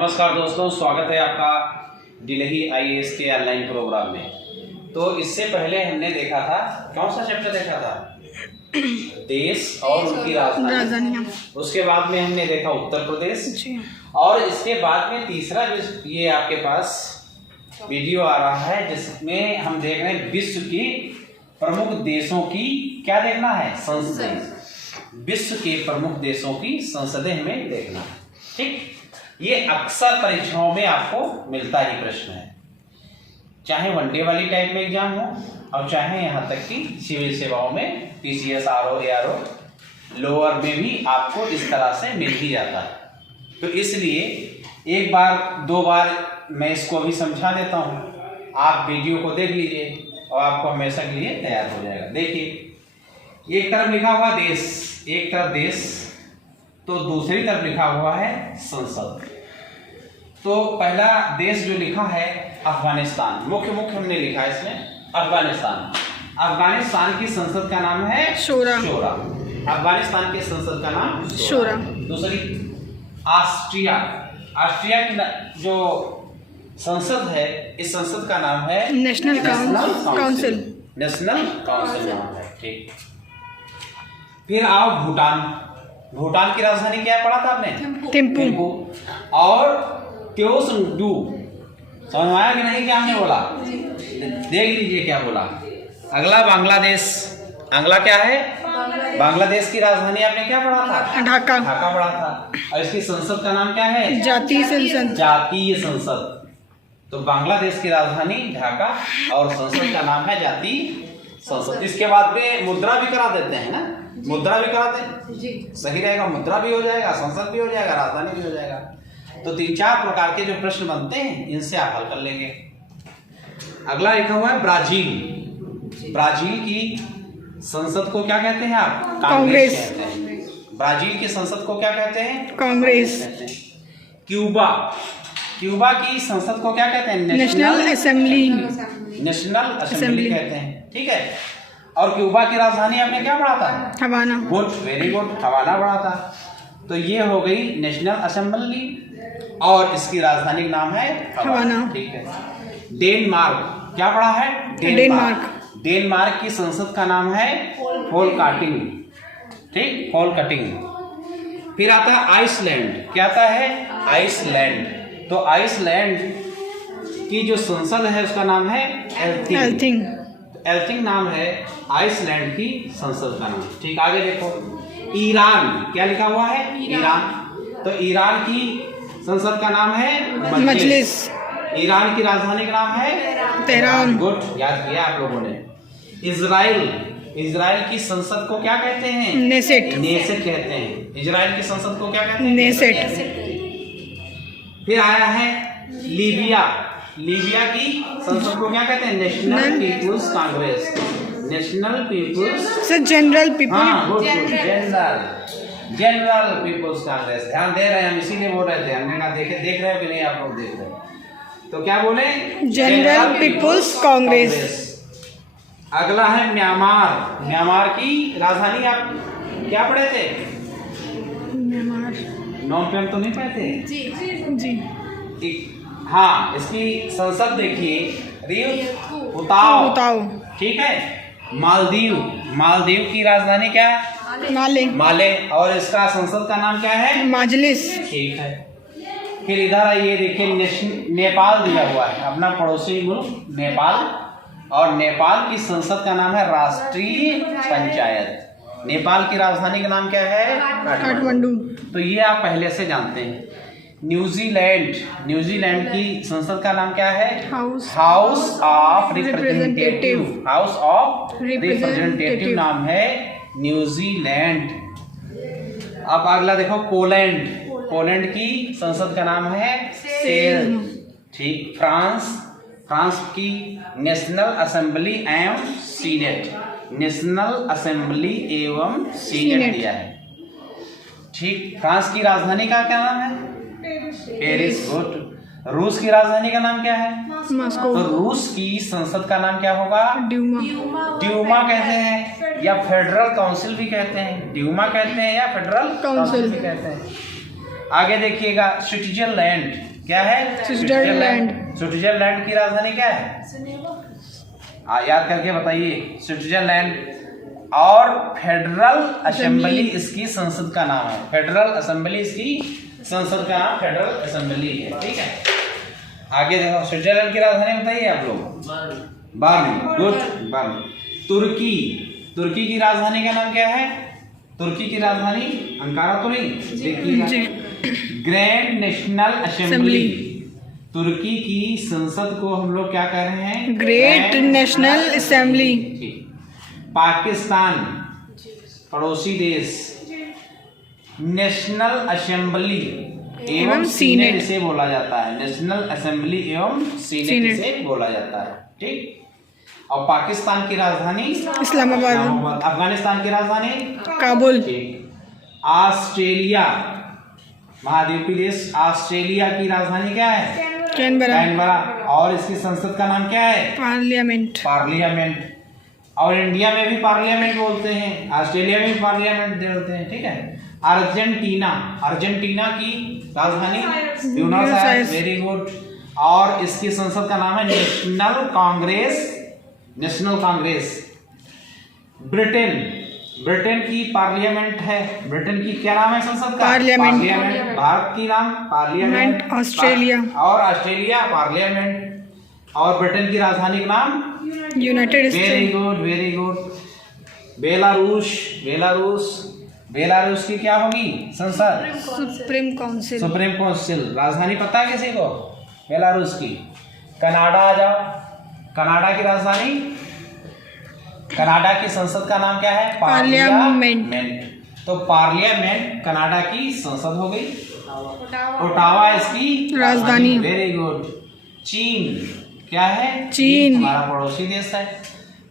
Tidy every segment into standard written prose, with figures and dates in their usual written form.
नमस्कार दोस्तों, स्वागत है आपका दिल्ली आईएएस के ऑनलाइन प्रोग्राम में। तो इससे पहले हमने देखा था, कौन सा चैप्टर देखा था? देश और उनकी राजधानी। उसके बाद में हमने देखा उत्तर प्रदेश, और इसके बाद में तीसरा जो ये आपके पास वीडियो आ रहा है जिसमें हम देख रहे हैं विश्व की प्रमुख देशों की क्या देखना है, संसदें। विश्व के प्रमुख देशों की संसदें हमें देखना है। ठीक, ये अक्सर परीक्षाओं में आपको मिलता ही प्रश्न है, चाहे वनडे वाली टाइप में एग्जाम हो और चाहे यहाँ तक कि सिविल सेवाओं में पीसीएस, आरओ, एआरओ, लोअर में भी आपको इस तरह से मिल ही जाता है। तो इसलिए एक बार दो बार मैं इसको अभी समझा देता हूँ, आप वीडियो को देख लीजिए और आपको हमेशा के लिए तैयार हो जाएगा। देखिए, एक तरफ लिखा हुआ देश, एक तरफ देश, तो दूसरी तरफ लिखा हुआ है संसद। तो पहला देश जो लिखा है अफगानिस्तान, मुख्य हमने लिखा है इसमें अफगानिस्तान। अफगानिस्तान की संसद का नाम है शोरा। अफगानिस्तान की संसद का नाम शोरा। दूसरी ऑस्ट्रिया। ऑस्ट्रिया की जो संसद है, इस संसद का नाम है नेशनल काउंसिल। नेशनल काउंसिल नाम है। ठीक, फिर आओ भूटान। भूटान की राजधानी क्या पढ़ा था आपने? थिम्पू। और त्योसंडू। समझ में आया कि नहीं क्या हमने बोला? देख लीजिए क्या बोला। अगला बांग्लादेश। अगला क्या है? बांग्लादेश की राजधानी आपने क्या पढ़ा था? ढाका पढ़ा था। और इसकी संसद का नाम क्या है? जातीय संसद। तो बांग्लादेश की राजधानी ढाका और संसद का नाम है जातीय संसद। इसके बाद में मुद्रा भी करा देते हैं ना, मुद्रा भी कराते हैं जी, सही रहेगा। मुद्रा भी हो जाएगा, संसद भी हो जाएगा, राजधानी भी हो जाएगा। तो 3-4 प्रकार के जो प्रश्न बनते हैं इनसे आप हल कर लेंगे। अगला लिखा हुआ है ब्राजील। ब्राजील की संसद को क्या कहते हैं आप? कांग्रेस कहते हैं। ब्राजील की संसद को क्या कहते हैं? कांग्रेस कहते हैं। क्यूबा। क्यूबा की संसद को क्या कहते हैं? नेशनल असेंबली कहते हैं। ठीक है। और क्यूबा की राजधानी आपने क्या पढ़ा था? हवाना। गुड, वेरी गुड, हवाना पढ़ा था। तो ये हो गई नेशनल असेंबली और इसकी राजधानी का नाम है हवाना। ठीक है। डेनमार्क। क्या पढ़ा है? डेनमार्क। डेनमार्क की संसद का नाम है फोलकाटिंग। ठीक, फोलकाटिंग। फिर आता है आइसलैंड। क्या आता है? आइसलैंड। तो आइसलैंड की जो संसद है उसका नाम है एल्थिंग। एल्थिंग नाम है आइसलैंड की संसद का नाम। ठीक, आगे देखो। ईरान। क्या लिखा हुआ है? ईरान। तो ईरान की संसद का नाम है मजलिस। ईरान की राजधानी का नाम है तेहरान। गुड, याद किया आप लोगों ने। इजराइल। इजराइल की संसद को क्या कहते हैं? नेसेट कहते हैं। इजराइल की संसद को क्या कहते हैं? नेसेट। फिर आया है लीबिया। लीबिया की संसद को क्या कहते हैं? National People's Congress. National People's General People's Congress. ध्यान दे रहे हैं हम, इसीलिए बोल रहे थे। हमने कहा देख रहे हो कि नहीं आप लोग देख रहे हो? तो क्या बोले? General People's Congress. अगला है म्यांमार। म्यांमार की राजधानी आप क्या पढ़े थे? नोमपेम तो नहीं पढ़े थे? जी। हाँ, इसकी संसद देखिए, रिउताओ। ठीक है। मालदीव। मालदीव की राजधानी क्या है? माले। और इसका संसद का नाम क्या है? मजलिस। ठीक है। फिर इधर आइए, देखिए नेपाल दिया हुआ है, अपना पड़ोसी मुल्क नेपाल। और नेपाल की संसद का नाम है राष्ट्रीय पंचायत। नेपाल की राजधानी का नाम क्या है? काठमांडू। तो ये आप पहले से जानते हैं। न्यूजीलैंड। न्यूजीलैंड की संसद का नाम क्या है? House of representative. House of representative नाम है न्यूजीलैंड। अब अगला देखो, पोलैंड। पोलैंड की संसद का नाम है सेल। ठीक। फ्रांस। फ्रांस की नेशनल असेंबली एवं सीनेट। नेशनल असेंबली एवं सीनेट दिया है। ठीक। फ्रांस की राजधानी का क्या नाम है? पेरिस। गुड। रूस की राजधानी का नाम क्या है? मॉस्को। तो रूस की संसद का नाम क्या होगा? ड्यूमा कहते हैं या फेडरल काउंसिल भी कहते हैं। ड्यूमा कहते हैं या फेडरल काउंसिल भी कहते हैं। आगे देखिएगा स्विट्जरलैंड, क्या है? स्विट्जरलैंड। स्विट्जरलैंड की राजधानी क्या है? याद करके बताइए। स्विट्जरलैंड। और फेडरल असेंबली इसकी संसद का नाम है। फेडरल असेंबली इसकी संसद का नाम फेडरल असेंबली है, ठीक है। आगे देखो, स्विट्जरलैंड की राजधानी बताइए आप लोग। बार्न, गुड, बार्न। तुर्की, तुर्की की राजधानी का नाम क्या है? तुर्की की राजधानी अंकारा तो नहीं, देखिएगा। ग्रैंड नेशनल असेंबली, तुर्की की संसद को हम लोग क्या कह रहे हैं? Great national assembly. पाकिस्तान, पड़ोसी देश, नेशनल असेंबली एवं सीनेट इसे बोला जाता है। नेशनल असेंबली एवं सीनेट इसे बोला जाता है, ठीक। और पाकिस्तान की राजधानी इस्लामाबाद। अफगानिस्तान की राजधानी काबुल। ऑस्ट्रेलिया, महाद्वीपीय देश ऑस्ट्रेलिया की राजधानी क्या है? कैनबरा। और इसकी संसद का नाम क्या है? पार्लियामेंट। पार्लियामेंट। और इंडिया में भी पार्लियामेंट बोलते हैं, ऑस्ट्रेलिया में भी पार्लियामेंट बोलते हैं, ठीक है। अर्जेंटीना, अर्जेंटीना की राजधानी ब्यूनस आयर्स, वेरी गुड। और इसकी संसद का नाम है national Congress, national Congress. Britain, Britain की पार्लियामेंट है। ब्रिटेन की क्या नाम है संसद का? पार्लियामेंट। भारत की नाम पार्लियामेंट। ऑस्ट्रेलिया, और ऑस्ट्रेलिया पार्लियामेंट। और ब्रिटेन की राजधानी का नाम United state. Very good, very good. Belarus, Belarus, Belarus की क्या होगी संसद? Supreme council. Supreme council. राजधानी पता है किसी को बेलारूस की? कनाडा आ जाओ। कनाडा की राजधानी, कनाडा की संसद का नाम क्या है? पार्लियामेंट। तो पार्लियामेंट कनाडा की संसद हो गई। ओटावा इसकी राजधानी। Very good. चीन, क्या है? चीन हमारा पड़ोसी देश है।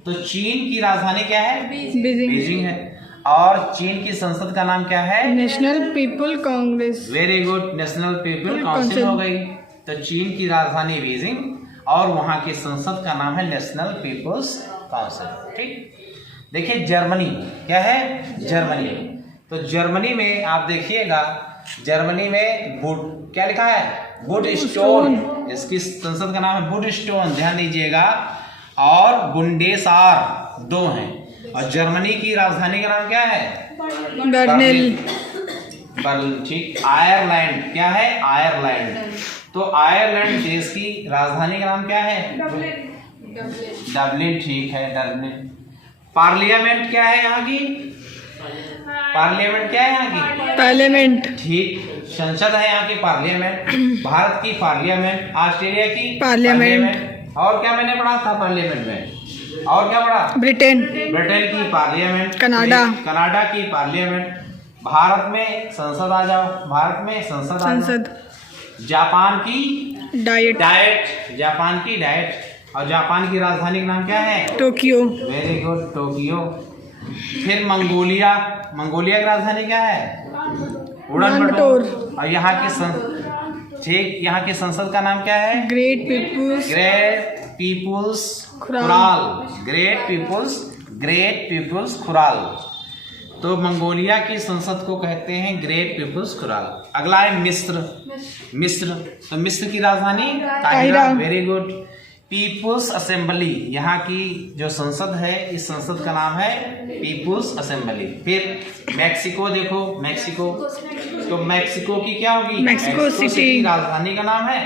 तो चीन की राजधानी क्या है? बीजिंग है। और चीन की संसद का नाम क्या है? National people Congress. Very good, national people council हो गई। तो चीन की राजधानी बीजिंग और वहां की संसद का नाम है नेशनल पीपल्स काउंसिल, ठीक। देखिए जर्मनी, क्या है? जर्मनी। तो जर्मनी में आप देखिएगा, जर्मनी में वुड, क्या लिखा है? Would stone. इसकी संसद का नाम है वुड स्टोन, ध्यान दीजिएगा। और बुंडेसवार, दो हैं। और जर्मनी की राजधानी का नाम क्या है? बर्लिन। बर्लिन, ठीक। आयरलैंड, क्या है? आयरलैंड। तो आयरलैंड देश की राजधानी का नाम क्या है? डबलिन, ठीक है, डबलिन। पार्लियामेंट क्या है यहाँ की? पार्लियामेंट क्या है यहाँ की? पार्लियामेंट, ठीक। संसद है यहाँ की पार्लियामेंट। भारत की पार्लियामेंट, ऑस्ट्रेलिया की पार्लियामेंट। और क्या मैंने पढ़ा था पार्लियामेंट में? और क्या पढ़ा? ब्रिटेन। ब्रिटेन की पार्लियामेंट। कनाडा। कनाडा की पार्लियामेंट। भारत में संसद आ जाओ, भारत में संसद आ जाओ। जापान की डाइट, जापान की डाइट। और जापान की राजधानी का नाम क्या है? टोक्यो। Very good, Tokyo. फिर मंगोलिया, मंगोलिया की राजधानी क्या है? उड़न बटोर। और यहाँ की ठीक, यहाँ की संसद का नाम क्या है? Great People's Khural. Great People's Khural. तो मंगोलिया की संसद को कहते हैं ग्रेट पीपुल्स खुराल। अगला है मिस्र। मिस्र, तो मिस्र की राजधानी काहिरा। Very good. पीपुल्स असेंबली, यहाँ की जो संसद है, इस संसद का नाम है पीपुल्स असेंबली। फिर मैक्सिको, देखो मैक्सिको, तो मैक्सिको की क्या होगी? Mexico city. राजधानी का नाम है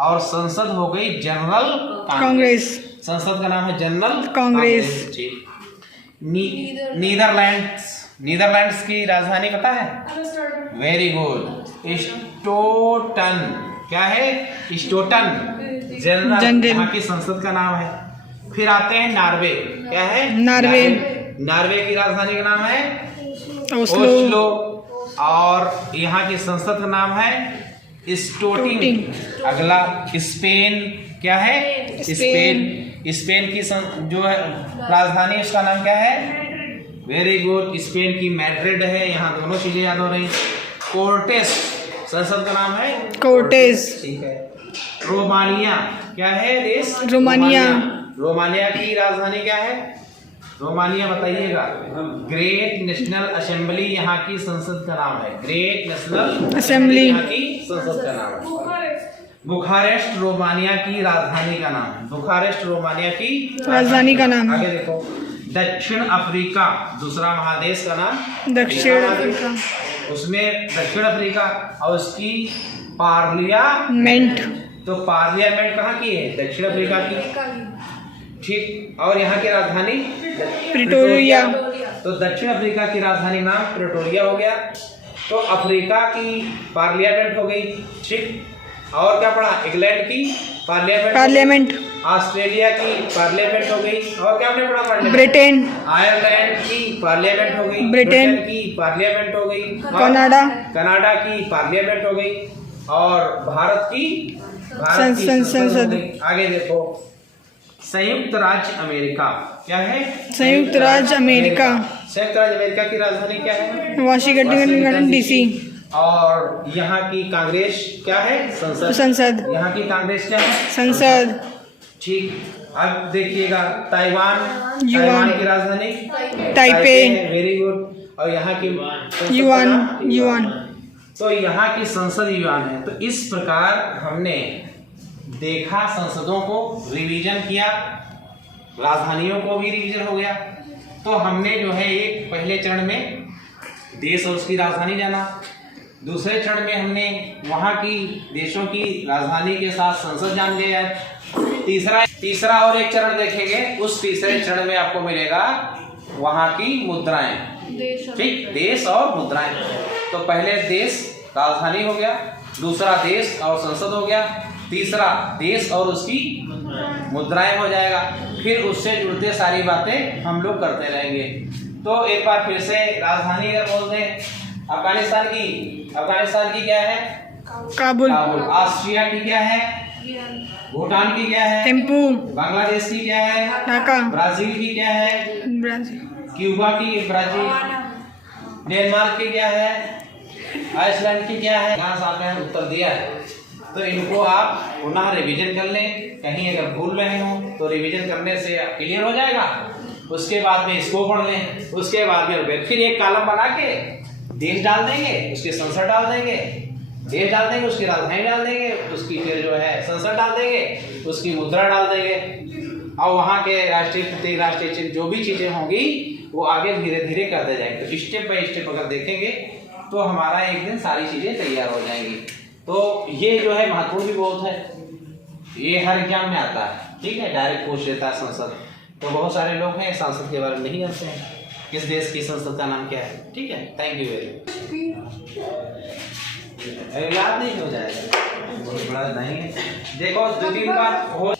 और संसद हो गई जनरल कांग्रेस। संसद का नाम है जनरल कांग्रेस। ठीक। नीदरलैंड्स, नीदरलैंड्स की राजधानी पता है? वेरी गुड, स्टोटन। क्या है? स्टोटन। जनरल, यहाँ की संसद का नाम है। फिर आते हैं नार्वे, क्या है? नार्वे। नार्वे की राजधानी का नाम है ओस्लो। और यहाँ की संसद का नाम है स्टोटिंग। अगला स्पेन, क्या है? स्पेन। स्पेन की जो है राजधानी, उसका नाम क्या है? वेरी गुड, स्पेन की मैड्रिड है। यहाँ दोनों चीजें याद हो रही। कोर्टेस, संसद का नाम है कोर्टेस। ठीक है। रोमानिया, क्या है देश? रोमानिया। रोमानिया की राजधानी क्या है? रोमानिया बताइएगा। ग्रेट नेशनल असेंबली यहाँ की संसद का नाम है। ग्रेट नेशनल असेंबली यहाँ की संसद का नाम है। बुखारेस्ट रोमानिया की राजधानी का नाम है। बुखारेस्ट रोमानिया की राजधानी का नाम है। आगे देखो, दक्षिण अफ्रीका दूसरा महादेश का नाम। दक्षिण अफ्रीका। उसमें दक्षिण अफ्रीका और उसकी पार्लियामेंट, तो पार्लियामेंट कहाँ की है? दक्षिण अफ्रीका की, ठीक। और यहाँ की राजधानी प्रिटोरिया। तो दक्षिण अफ्रीका की राजधानी नाम प्रिटोरिया हो गया। तो अफ्रीका की पार्लियामेंट हो गई, ठीक। और क्या पढ़ा? इंग्लैंड की पार्लियामेंट। ऑस्ट्रेलिया की पार्लियामेंट हो गई। और क्या आपने पढ़ा? पार्लियामेंट। ब्रिटेन। आयरलैंड की पार्लियामेंट हो गई। ब्रिटेन की पार्लियामेंट हो गई। कनाडा की पार्लियामेंट हो गई। और भारत की संसद हो गई। आगे देखो, संयुक्त राज्य अमेरिका क्या है? संयुक्त राज्य अमेरिका। संयुक्त राज्य अमेरिका की राजधानी क्या है? Washington DC. और यहाँ की कांग्रेस क्या है? संसद। यहाँ की कांग्रेस क्या है? संसद, ठीक। अब देखिएगा, ताइवान की राजधानी ताइपे। Very good. और यहाँ की युआन। तो यहाँ की संसद युआन है। तो इस प्रकार हमने देखा, संसदों को रिवीजन किया, राजधानियों को भी रिवीजन हो गया। तो हमने जो है एक पहले चरण में देश और उसकी राजधानी जाना, दूसरे चरण में हमने वहाँ की देशों की राजधानी के साथ संसद जान लिया। तीसरा और एक चरण देखेंगे। उस तीसरे चरण में आपको मिलेगा वहाँ की मुद्राएं, ठीक, देश और मुद्राएं। तो पहले देश राजधानी हो गया, दूसरा देश और संसद हो गया, तीसरा देश और उसकी मुद्राएं हो जाएगा। फिर उससे जुड़ते सारी बातें हम लोग करते रहेंगे। तो एक बार फिर से राजधानी अगर बोल दें, अफगानिस्तान की क्या है? काबुल। ऑस्ट्रिया की क्या है? भूटान की क्या है? थिम्पू। बांग्लादेश की क्या है? ढाका। ब्राजील की क्या है? क्यूबा की ब्राजील। डेनमार्क की क्या है? आइसलैंड की क्या है? यहाँ आपने उत्तर दिया है। तो इनको आप पुनः रिवीजन कर लें। कहीं अगर भूल रहे हो तो रिवीजन करने से क्लियर हो जाएगा। उसके बाद में इसको पढ़ लें। उसके बाद में फिर एक कॉलम बना के देश डाल देंगे, उसके संसद डाल देंगे, देश डाल देंगे, उसकी राजधानी डाल देंगे, उसकी फिर जो है संसद डाल देंगे, उसकी मुद्रा डाल देंगे। और वहाँ के राष्ट्रीय प्रतीक, राष्ट्रीय चिन्ह, जो भी चीज़ें होंगी वो आगे धीरे धीरे करते जाएंगे। तो स्टेप बाय स्टेप अगर देखेंगे तो हमारा एक दिन सारी चीज़ें तैयार हो जाएंगी। तो ये जो है महत्वपूर्ण भी बहुत है, ये हर एग्जाम में आता है, ठीक है। डायरेक्ट पूछ लेता है संसद। तो बहुत सारे लोग हैं संसद के बारे में नहीं जानते हैं, किस देश की संसद का नाम क्या है, ठीक है। Thank you very much. याद नहीं हो जाएगा, बहुत बड़ा नहीं है। देखो 2-3 बार हो